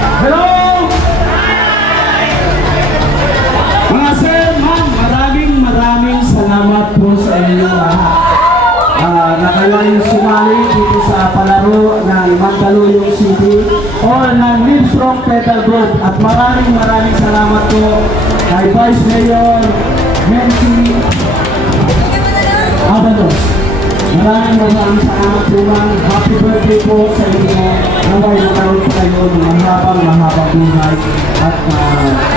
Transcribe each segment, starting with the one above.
Hello! Mga sir, ma'am, maraming salamat po sa inyo lahat. Na kayo'y sumali dito sa palaro ng Mandaluyong City o ng Livestrong Pedal Group. At maraming salamat po kay Vice Mayor Mency Abanos. Maraming salamat po, ma'am. Happy birthday po sa inyo. Naway nakaroon po kayo ng mahabang buhay at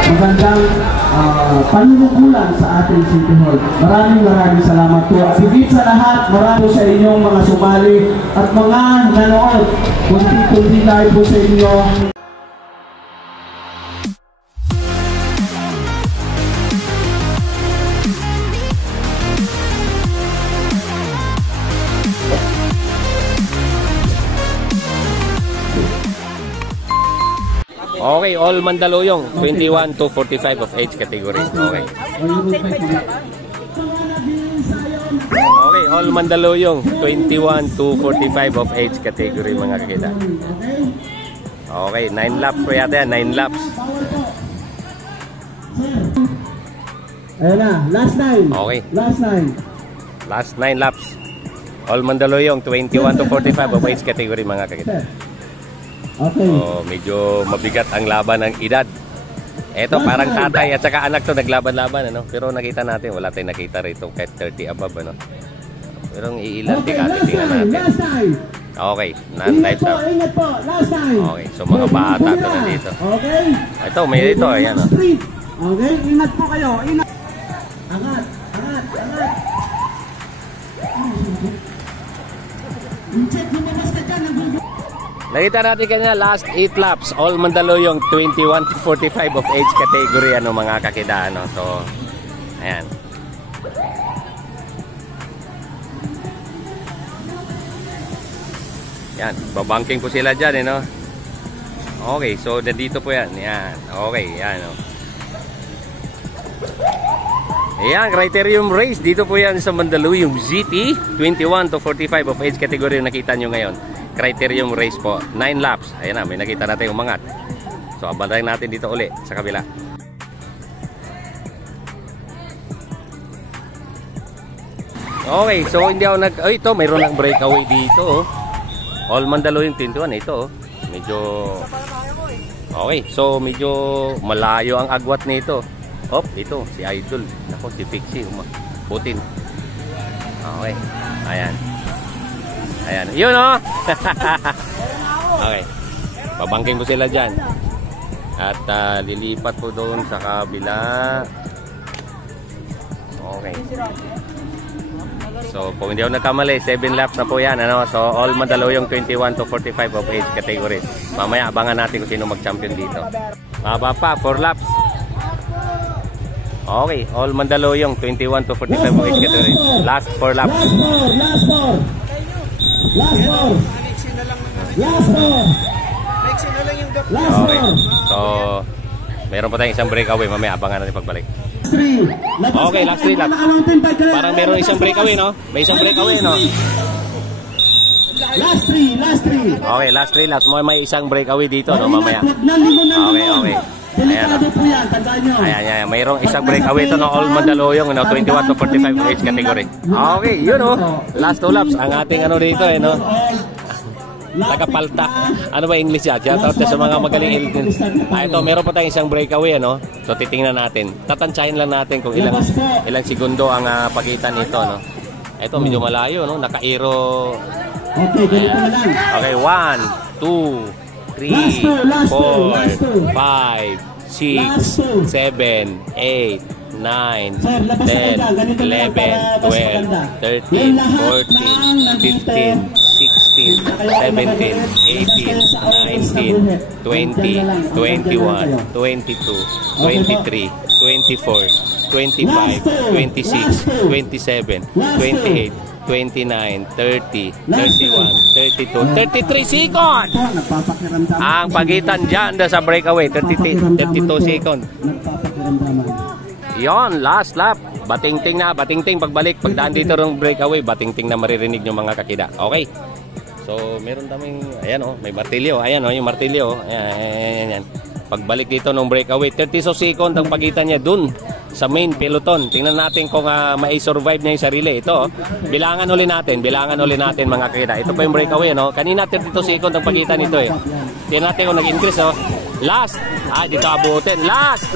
magandang panunungkulan sa ating City Hall. Maraming salamat po. At higit sa lahat, marami sa inyong mga sumali at mga nanood. Kunti-kunti tayo po sa inyo. Okay, all Mandaluyong, 21 to 45 of age category. Okay. Okay, all Mandaluyong, 21 to 45 of age category mga kakita. Okay, 9 laps po yata yan, 9 laps. Ayan na, last 9. Okay. Last 9. Last 9 laps. All Mandaluyong, 21 to 45 of age category mga kakita. Okay. So, medyo mabigat ang laban ng edad. Eto, parang tatay at saka anak to naglaban-laban, ano? Pero nakita natin, wala tayong nakita rito kahit 30 above, ano? Pero ang iilan, tingnan natin. Okay, non-life up. Ingat po, last time. Okay, so mga bata to na dito. Okay. Ito, may dito, ayan, oh. Okay, ingat po kayo, ingat. Angat. Check, lumabas ka dyan, Nakita natin kanya last 8 laps, all Mandaluyong 21 to 45 of age category, ano mga kakita, ano. So, ayan. Yan, babangking po sila dyan, no? Okay, so nandito po yan. Yan, okay, yan, no? Ayan, criterium race. Dito po yan sa Mandaluyong City, 21 to 45 of age category yung nakita nyo ngayon. Criterium race po, 9 laps. Ayan na, may nakita natin umangat. So, abantayin natin dito uli sa kabila. Okay, so hindi ako nag... Oh, ito, mayroon ng breakaway dito, oh. All Mandaluyong 21, ito, oh. Medyo... Okay, so medyo malayo ang agwat nito. Oh, ito, si Idol. Ako, si Pixie, Putin. Okay, ayan. Ayan, yun, oh. Okay, pabangking ko sila dyan. At lilipat po doon sa kabila. Okay. So, kung hindi ako nagkamali, 7 laps na po yan, ano? So, all Mandaluyong 21 to 45 of age category. Mamaya, abangan natin kung sino mag-champion dito. Maba pa, 4 laps. Okay, all Mandaluyong 21 to 45 of age category. Last 4 laps. Last 4. Okay. So, meron pa tayong isang breakaway. Mamaya, abangan natin pagbalik. Okay, last 3 laps. Parang meron isang breakaway, no? May isang breakaway, no? Last 3. Okay, last 3 laps. May isang breakaway dito, no? Mamaya. Okay. Ayan. Mayroong isang breakaway ito, no? All Mandaluyong, no? 21 to 45 age category. Okay, yun, no? Last 2 laps. Ang ating ano dito, eh, no? Tagapalta. Ano ba English yan? Shoutout sa mga magaling English. Ito, meron pa tayong isang breakaway, ano? So, titingnan natin. Tatansyahin lang natin kung ilang segundo ang pagitan nito, no? Ito, medyo malayo, no? Naka-aero. Okay, 1, 2, 3, 4, 5, 6, 7, 8, 9, 10, 11, 12, 13, 14, 15, 16, 17, 18, 19, 20, 21, 22, 23, 24, 25, 26, 27, 28, 29, 30, 31, 32, 33 seconds! Ang pagitan dyan sa breakaway, 32 seconds. Yon, last lap. Batingting na, batingting pagbalik. Pagdaan dito ng breakaway, batingting na maririnig nyo mga kakida. Okay. So, meron kaming, ayan oh, may martilyo. Ayan oh, yung martilyo. Ayan. Pagbalik dito ng breakaway, 32 second ang pagitan niya dun sa main peloton. Tingnan natin kung mai-survive niya yung sarili. Ito, bilangan uli natin mga kakita. Ito pa yung breakaway, no? Kanina 32 second ang pagitan nito eh. Tingnan natin kung nag-increase, oh. Last. Dito abutin. Last.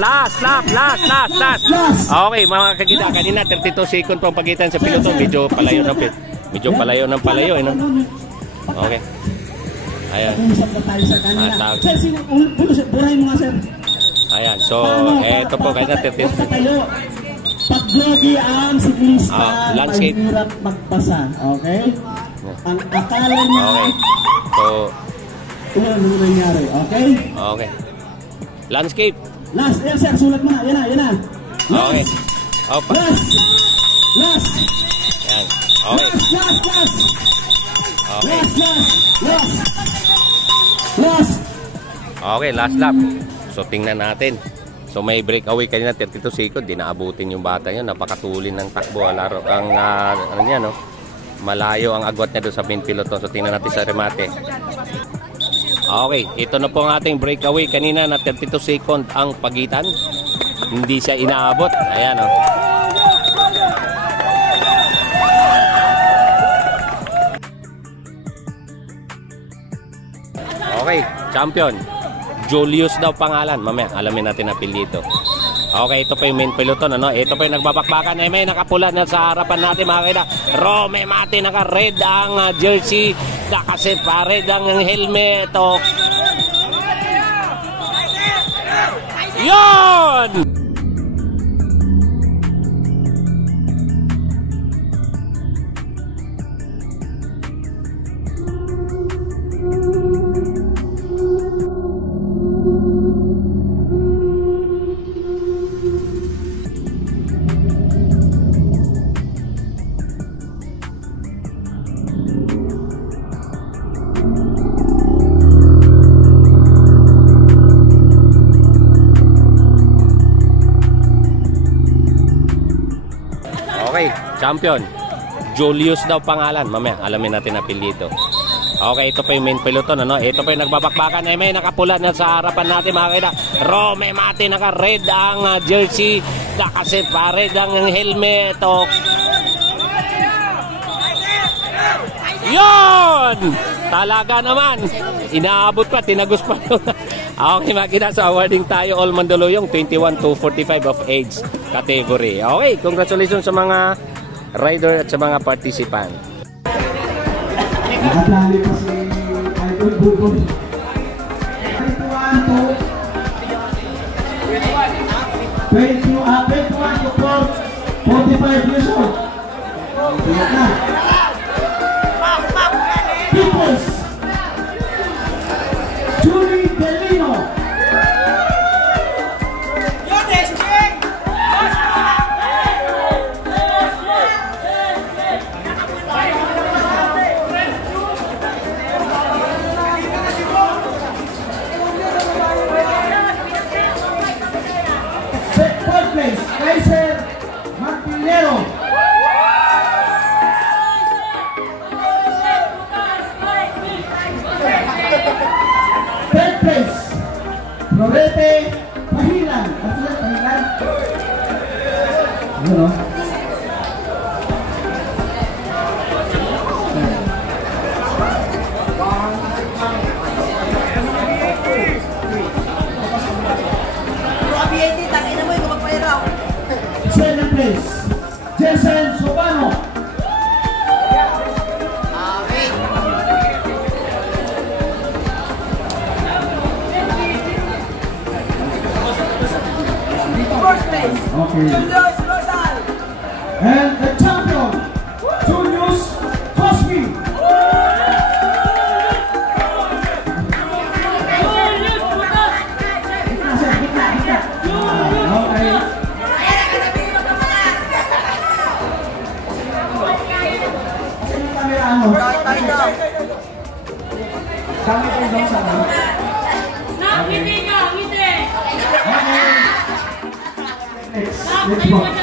Okay, mga kakita, kanina 32 second pa ang pagitan sa peloton. Medyo palayo ng palayo, eh, no? Okay. Ayan. Ayan, so eto po kanya 30. Pag-jogi ang siklista, landscape. mahirap magpasa. Okay? Ang akala niya, Okay. So, ano nangyari? Okay? okay. Landscape. Last, yan sir, sulat mo na. Yan na. Okay. Opa. Last. Ayan. Okay. Last. Okay. Last. Okay, last lap. So, tingnan natin. So, may breakaway kanina, 32 second. Di naabutin yung bata yun. Napakatulin ng takbo. Laro, ano niya, no? Malayo ang agwat niya doon sa main peloton. So, tingnan natin sa remate. Okay, ito na po ang ating breakaway. Kanina na 32 second ang pagitan. Hindi siya inaabot. Ayan, no? Okay, champion. Julius daw pangalan. Mamaya, alamin natin ang apelyido. Okay, ito pa yung main peloton, ano? Ito pa yung nagbabakbakan. May nakapula na sa harapan natin, mga kaibigan. Rome Mati, naka-red ang jersey. Nakaset pa, red ang helmet. Yon! Okay, champion. Julius daw pangalan. Mamaya, alamin natin ang apelyido. Okay, ito pa yung main peloton, ano? Ito pa yung nagbabakbakan. May nakapula na sa harapan natin, mga kaibigan. Rome Mati, naka-red ang jersey. Nakaset pa, red ang helmet. Yon! Talaga naman. Inaabot pa, tinagos pa. Okay, makita sa awarding tayo, All Mandaluyong, 21 to 45 of age category. Okay, congratulations sa mga rider at sa mga participant. Nakaplani pa si Idol Bukod. 21 to 45 years old. Tulad na. Peoples. Julie Delino. Fourth place, Kaiser Martinero. Third place, Florete Pahilan. Ano sila, Pahilan? Ano? Second place, Jason Sobano. First place, Okay. Julius Rosal. And the champion, Julius Cosby. Okay. Right, tayo daw. Kami kayo daw sa mga. Ngiti ka, ngiti! Okay. Next one.